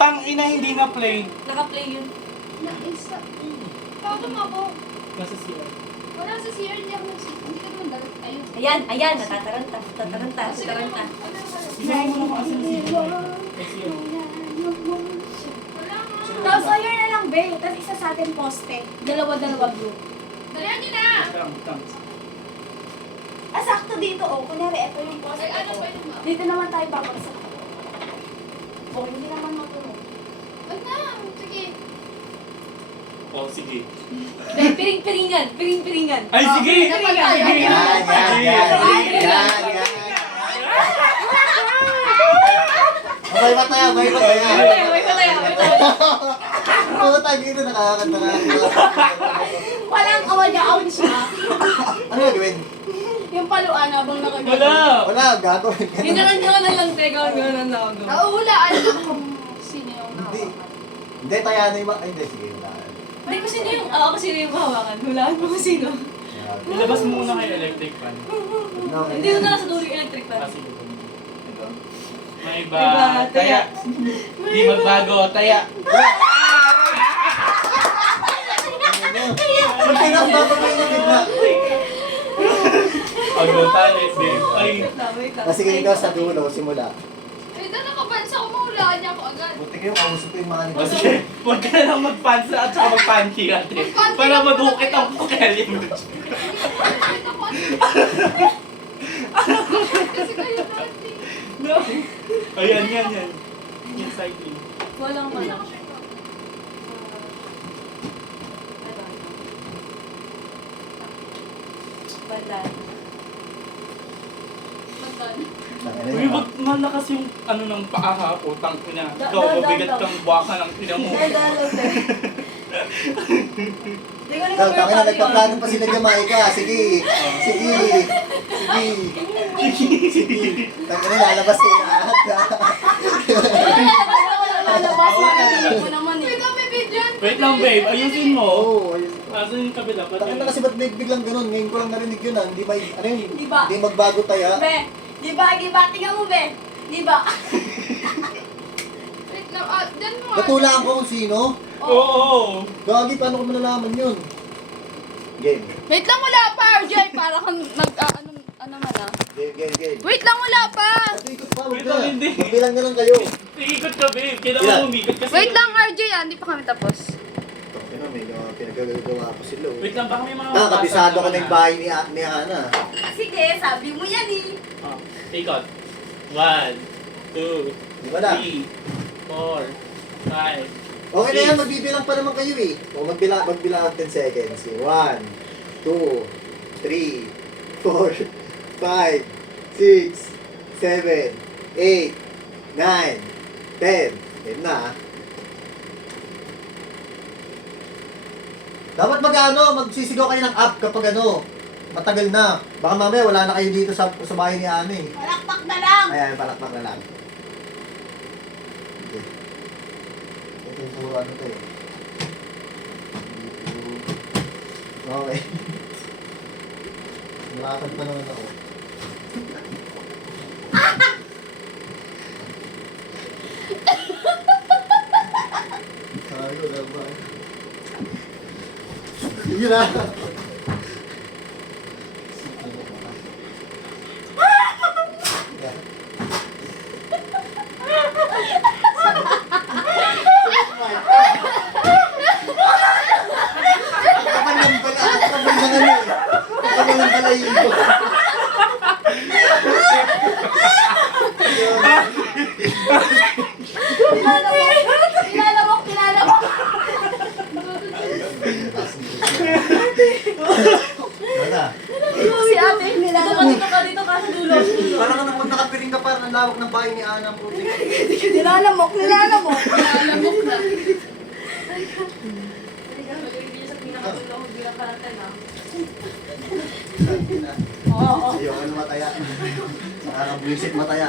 Putang ina, hindi na play. Naka-play yun. Na-insta. Tawag mo ako. Nasa CR. Wala sa CR, hindi ako hindi ka naman dagat. Ayun. Ayan, natataranta. Tataranta, Sige tataranta. naman. Ano naman? Isama mo lang kasi sa CR. Wala nga. Tapos Sawyer na lang, be. Tapos isa sa atin poste. Dalawa-dalawa group. Dalihan niyo na. Ah, sakto dito, oh. Kunyari, ito yung poste. Ay, ano ito. pa yun, ma? Dito naman tayo babagsak. Oh, hindi naman matunog. Wag na. Sige. Oh, sige. Piring-piringan. Ay, sige! Dapat tayo. May pataya, may pataya. May pataya. Putang ina, nakakanta na. Walang awal-yaon siya. Ano gagawin? Yung paluan habang nakagano. Wala! Wala, gagawin. Ginanon lang, te. Gano'n lang. Nauhulaan lang kung sino yung Hindi. nahawakan. Hindi, taya na yung... Ay, hindi, sige, wala. Hindi ko sino yung... Ako sino yung hawakan. Hulaan mo kung sino. Ilabas mo muna kayo electric fan. Hindi ko na lang sa dulo yung electric fan. Ah, sige. Ito. May Iba, iba, taya. taya. Di magbago, taya. Ba't kayo nakababagay na bigla? Pag-talis din. Ay, Wait lang. Kasi kayo sa dulo, simula. Eh, doon nakabansa ko, mahulaan niya ako agad. Buti kayo, kausap ko yung mga o nito. sige, huwag ka na lang mag-fansa at saka mag-panty ate. Mag-panty Para lang muna madukit kayo. ang kukelya mo. Wait ako. Kasi kayo natin. No. Ayan, yan. Yan, cycling. Walang Hindi pala. ako sure. Bandan. Magdan. Uy, wag malakas yung ano ng paa ha, putang ina. Ikaw, mabigat kang buwaka ng ina mo. Dalo, te. Hindi ko rin Tang na, nagpaplano pa sila Jamaica. Sige. Sige. Tang na, lalabas kayo lahat. Lalabas mo na naman eh. Wait, may video. Wait lang babe, ayusin mo. Oo, ayos. Asan yung kabila? Tang na kasi ba't biglang ganun? Ngayon ko lang narinig yun ah. Hindi ba, ano yun? Di ba? Hindi magbago taya. Be, di ba? Tingnan mo, be. Di ba? Wait lang. Ah, dyan mo nga. Katulaan ko kung sino. Oo. Gagi, paano ko malalaman yun? Game. Wait lang, wala pa, RJ. Para kang ano man ah. Game. Wait lang, wala pa. Ikot pa, huwag Wait ka. lang, hindi. Magbilang na lang kayo. Ikot ka babe, kailangan umikot kasi. Wait lang, RJ ah. Hindi pa kami tapos. Ano, may pinagagawa ko sila. Wait lang, baka may mga Kabisado ka naman ng na. bahay ni Ana. Sige, sabi mo yan eh. Oh, ikot. 1, 2, Di ba na? 3, 4, 5. Okay na yan, magbibilang pa naman kayo eh. O magbilang 10 seconds. 1, 2, 3, 4, 5, 6, 7, 8, 9, 10. Yan na ah. Dapat magsisigaw kayo ng up kapag matagal na. Baka mamaya wala na kayo dito sa bahay ni Ana eh. Palakpak na lang. Ayan, palakpak na lang. Okay. Ito yung puro ano to eh. Okay. Nalakad pa naman ako. Tayo naman. Yun na. Kapalan pala. Kapalan na nga eh. Kapalan pala yun ko. Pinalawak. Ano na? Si ate, nilalawak. Dito ka sa dulo. Parang ka naman nakapiring ka parang ang lawak ng bahay ni Ana. Puti. Nilalamok. Alamok na. Hindi sa pinakadulo, bilang karantan ah. Oo. Ayoko na mataya. Nakakabwisit mataya.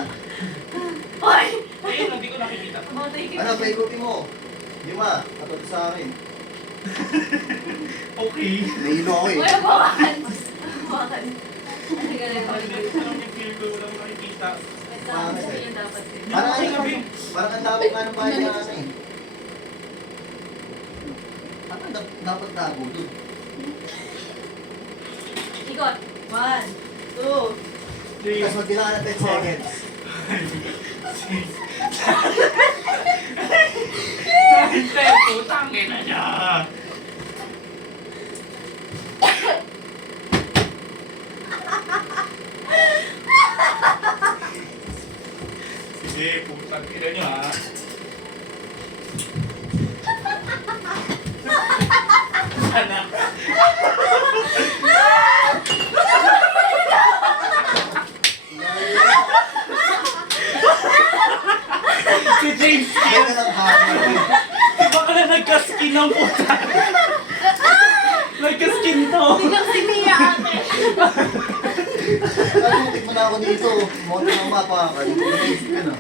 Oy! Ayun, hindi ko nakikita. Ano, paikutin mo. Lima, katulad sa akin. Okay. Nahilo ako eh. Uy, hawakan. Hawakan. Ano ganun? Parang yung feel ko, walang nakikita. Pangit Sabi eh. niya dapat eh. Parang Yung ano, sabi, parang ang dami nga ng bahay na ano eh. Ano dapat tago dun? Ikot. 1, 2. three, Tapos magbilang ka ng 10 seconds. Hintay, putang ina niya. Sige, putang ina niyo ha. Anak. Si James Kaya King. na lang hangin. Di ba ka na nagka-skin ng puta? Nagka-skin to. Biglang si Mia ate. Ay, muntik mo na ako dito. Monti ng mapa ka. Ano?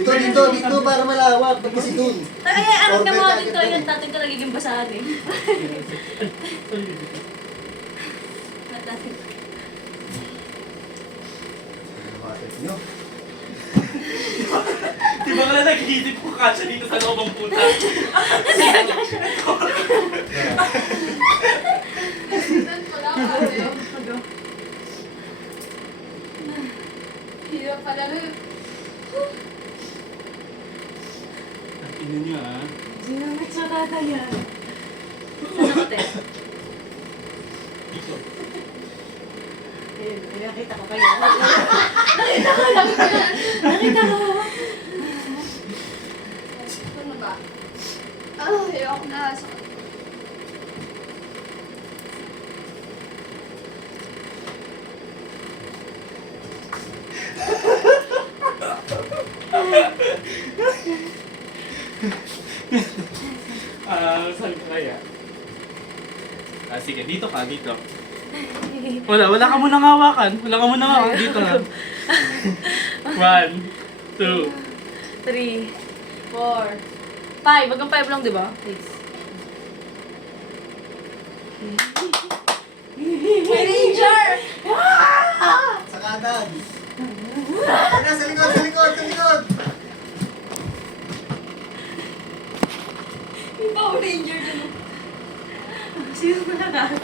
Dito, para malawak. Ba't kasi dun? Kaya aral ka Order mga ka dito agad yung dun. tatay ko nagiging basahan eh. Natin. Nyo. Di ba ka na nag-iisip ko kasya dito sa loob ng puta? Wala ka eh. Hirap pala nun. Ang ina niyo ha. Ginamit sa tatay yan. Saan ako te? Dito. Ayun, nakita ko kayo. Nakita ko lang. Nakita ko. Ano ba? Ayoko na. Saan ka kaya? Sige, dito ka, dito. Wala ka munang hawakan. Wala ka munang hawakan. Dito lang. 1, 2. 3, 4, 5. Hanggang 5 lang, di ba? 6. May ranger! Sa kanan. Ay, sa likod. Yung Power Ranger dun. Sino na lahat?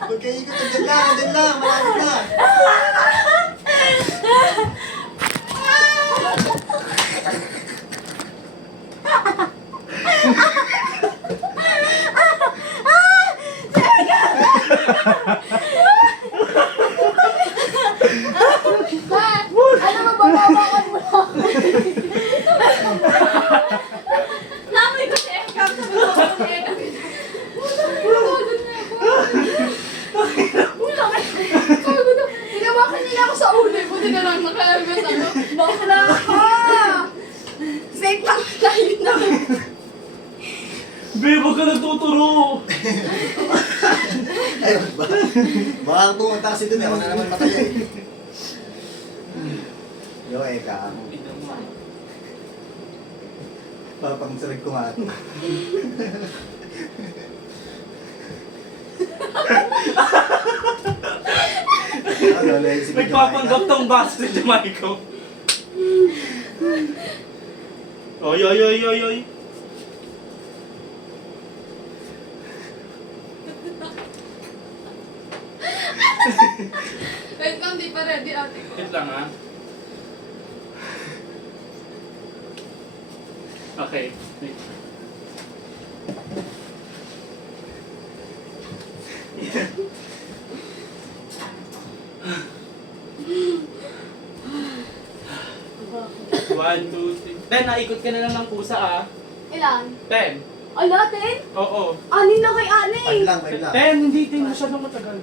Huwag kayo ikot. Andyan lang. Malapit na. Ano ba babawakan mo na? Namoy ko si Ekam. Sabi ko si Ekam. Kago na. Hinawakan nila ako sa ulo. Buti na lang nakalabas ako. Bakla ka! Safe lang tayo na. Be, huwag ka nagtuturo. Ayun ba? Baka pumunta kasi dun eh. Ako na naman mataya eh. Yo, Eka. Papangsarig ko nga ito. Nagpapanggap tong baso si Jamaico. Oy. Wait lang, di pa ready ate ko. Wait lang ha. Okay. Wait. One, two, three. Ben, naikot ka na lang ng pusa ah. Ilan? 10. Ala, 10? Oo. Anin na kay Ane. 5 lang. 10, hindi. 10 masyadong matagal.